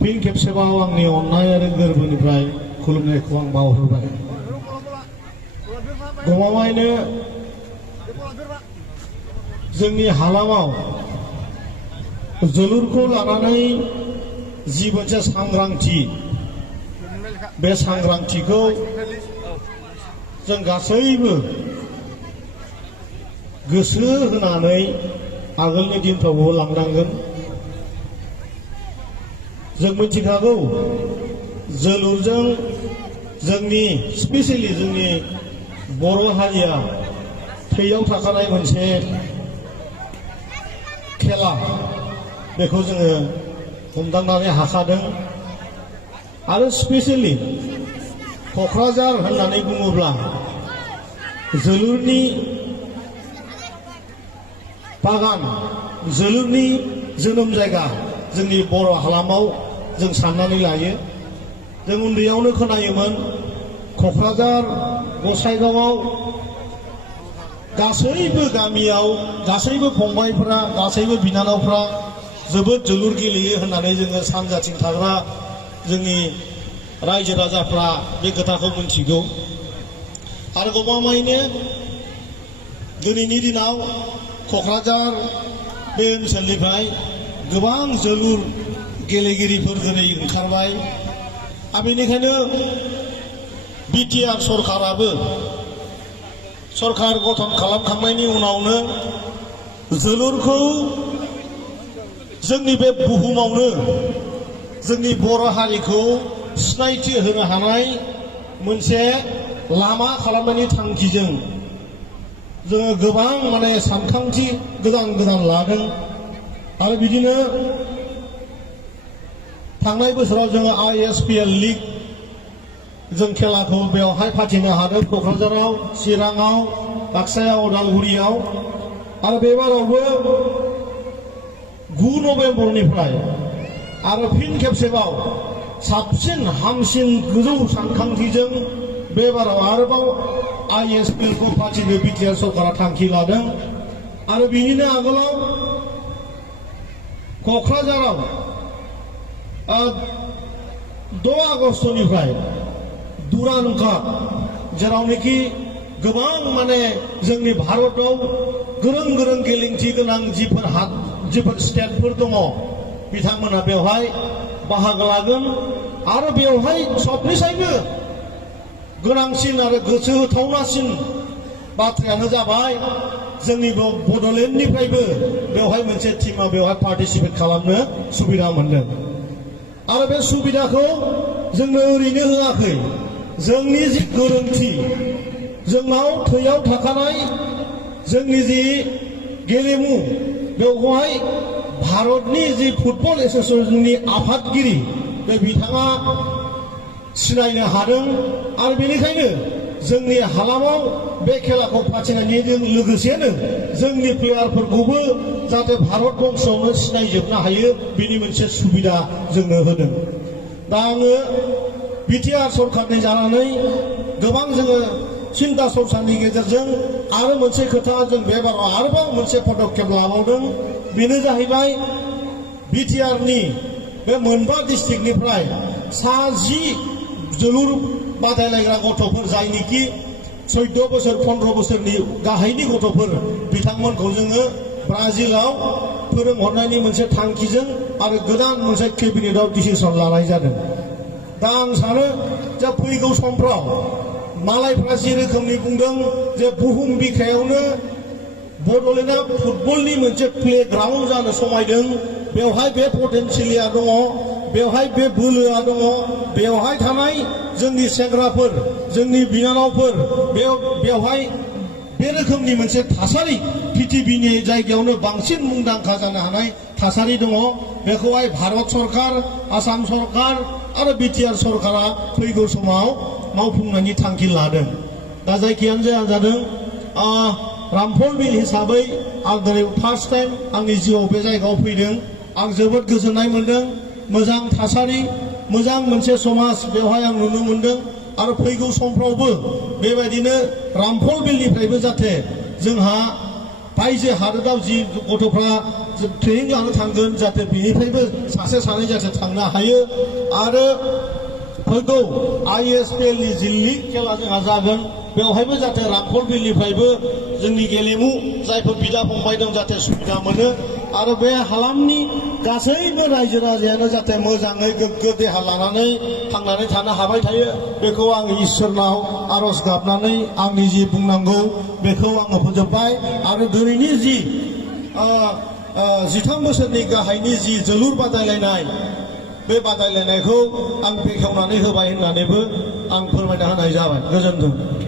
फिन खेबसेबाव आंनि अननाय आरो गोरबोनिफ्राय खुलुमनायखौ आं बावहरबाय। गमामायैनो जोंनि हालामाव जोलुरखौ लानानै जि मोनसे सांग्रांथि, बे सांग्रांथिखौ जों गासैबो गोसो होनानै आगोलनि दिनफ्रावबो लांनांगोन। जों मिथिखागौ जोलुरजों जोंनि स्पेसियेलि जोंनि बर' हारिया थैयाव थाखानाय मोनसे खेला, बेखौ जोङो हमदांनानै हाखादों। आरो स्पेसियेलि क'क्राझार होननानै बुङोब्ला जोलुरनि बागान, जोलुरनि जोनोम जायगा जोंनि बर' हालामाव जों साननानै लायो। जों उन्दैयावनो खोनायोमोन क'क्राझार गसाइगावआव गासैबो गामियाव गासैबो फंबायफोरा, गासैबो बिनानावफ्रा जोबोद जोलुर गेलेयो होननानै जोङो सानजाथिं थाग्रा जोंनि रायजो राजाफ्रा बे खोथाखौ मिथिगौ। आरो गमामायैनो दिनैनि दिनाव क'क्राझार बे ओनसोलनिफ्राय गोबां जोलुर गेलेगिरिफोर दिनै ओंखारबाय। आरो बेनिखायनो बिटिआर सरकाराबो सरकार गठन खालामखांनायनि उनावनो जोलुरखौ जोंनि बे बुहुमावनो जोंनि बर' हारिखौ सिनायथि होनो हानाय मोनसे लामा खालामनायनि थांखिजों जोङो गोबां माने सानखांथि गोदान गोदान लादों। आरो बिदिनो थांनाय बोसोराव जोङो ISPL लीग जों खेलाखौ बेवहाय फाथिनो हादों, क'क्राझाराव, चिराङाव, बाक्सायाव, उदालगुरियाव। आरो बेबारावबो 9 नभेम्बरनिफ्राय आरो फिन खेबसेबाव साबसिन हामसिन गोजौ सानखांथिजों बेबाराव आरोबाव ISPL खौ फाथिनो बिटिआर सरकारा थांखि लादों। आरो बिनिनो आगोलाव क'क्राझाराव 6 आगस्तनिफ्राय दुरान काप, जेरावनोखि गोबां माने जोंनि भारताव गोरों गोरों गेलेंथि गोनां जिफोर स्टेटफोर दङ, बिथांमोना बेवहाय बाहागो लागोन। आरो बेवहाय सबनिसायबो गोनांसिन आरो गोसो होथावनासिन बाथ्रायानो जाबाय जोंनि बड'लेण्डनिफ्रायबो बेवहाय मोनसे टीमा बेवहाय पार्टिसिपेट खालामनो सुबिदा मोनदों। आरो बे सुबिदाखौ जोंनो ओरैनो होआखै। जोंनि जि गोरोंथि, जोंनाव थैयाव थाखानाय जोंनि जि गेलेमु, बेवहाय भारतनि जि फुटबल एसोसिएशननि आफादगिरि बे बिथाङा सिनायनो हादों। आरो बेनिखायनो जोंनि हालामाव बे खेलाखौ फाथिनायजों लोगोसेनो जोंनि प्लेयारफोरखौबो जाहाथे भारत बर्षआवनो सिनायजोबनो हायो, बेनि मोनसे सुबिदा जोंनो होदों। दा आङो बिटिआर सरकारनि जानानै गोबां जोङो सिन्था सरसानि गेजेरजों आरो मोनसे खोथा जों बे बाराव आरोबाव मोनसे पदक्षेप लाबावदों। बेनो जाहैबाय बिटिआरनि बे मोनबा डिस्ट्रिक्टनिफ्राय 10 जोलुर बादायलायग्रा गथ'फोर, जायनिखि 14 बोसोर 15 बोसोरनि गाहायनि गथ'फोर, बिथांमोनखौ जोङो ब्राजिलाव फोरोंहरनायनि मोनसे थांखिजों आरो गोदान मोनसे केबिनेटआव डिसिसन लानाय जादों। दा आं सानो जे फैगौ समफ्राव मालायफ्रा जे रोखोमनि बुंदों जे बुहुम बिखायावनो बड'लेण्डआ फुटबलनि मोनसे प्लेग्राउन्ड जानो समायदों, बेवहाय बे पटेनसियेलिया दङ, बेवहाय बे बोलोआ दङ, बेवहाय थानाय जोंनि सेंग्राफोर, जोंनि बिनानावफोर, बेवहाय बे रोखोमनि मोनसे थासारि पृथिबीनि जायगायावनो बांसिन मुंदांखा जानो हानाय थासारि दङ। बेखौहाय भारत सरकार, आसाम सरकार आरो बिटिआर सरकारा फैगौ समाव मावफुंनायनि थांखि लादों। दा जायखियानो जादों रामफल मिल हिसाबै आं दिनै फार्स्ट टाइम आंनि जिउआव बे जायगायाव फैदों। आं जोबोद गोजोननाय मोनदों। मोजां थासारि, मोजां मोनसे समाज बेवहाय आं नुनो मोनदों। आरो फैगौ समफ्रावबो बेबायदिनो रामफल मिलनिफ्रायबो जाहाथे जोंहा बायजो हादोराव जि गथ'फ्रा ट्रेनिं लानो थांगोन जाहाथे बेनिफ्रायबो सासे सानै जाहाथे थांनो हायो आरो फैगौ ISPL नि जिल्ली खेला जोंहा जागोन बेवहायबो जाहाथे रामफल बिलनिफ्रायबो जोंनि गेलेमु जायफोर बिदा फंबाय दं जाहाथे सुबिदा मोनो आरो बे हालामनि गासैबो रायजो राजायानो जाहाथे मोजाङै गोग्गो देहा लानानै थांनानै थानो हाबाय थायो बेखौ आं इसोरनाव आरज गाबनानै आंनि जि बुंनांगौ बेखौ आङो फोजोबबाय आरो दिनैनि जि 13 बोसोरनि गाहायनि जि जोलुर बादायलायनाय बे बादायलायनायखौ आं बेखेवनानै होबाय होननानैबो आं फोरमायना होनाय जाबाय गोजोन्थों।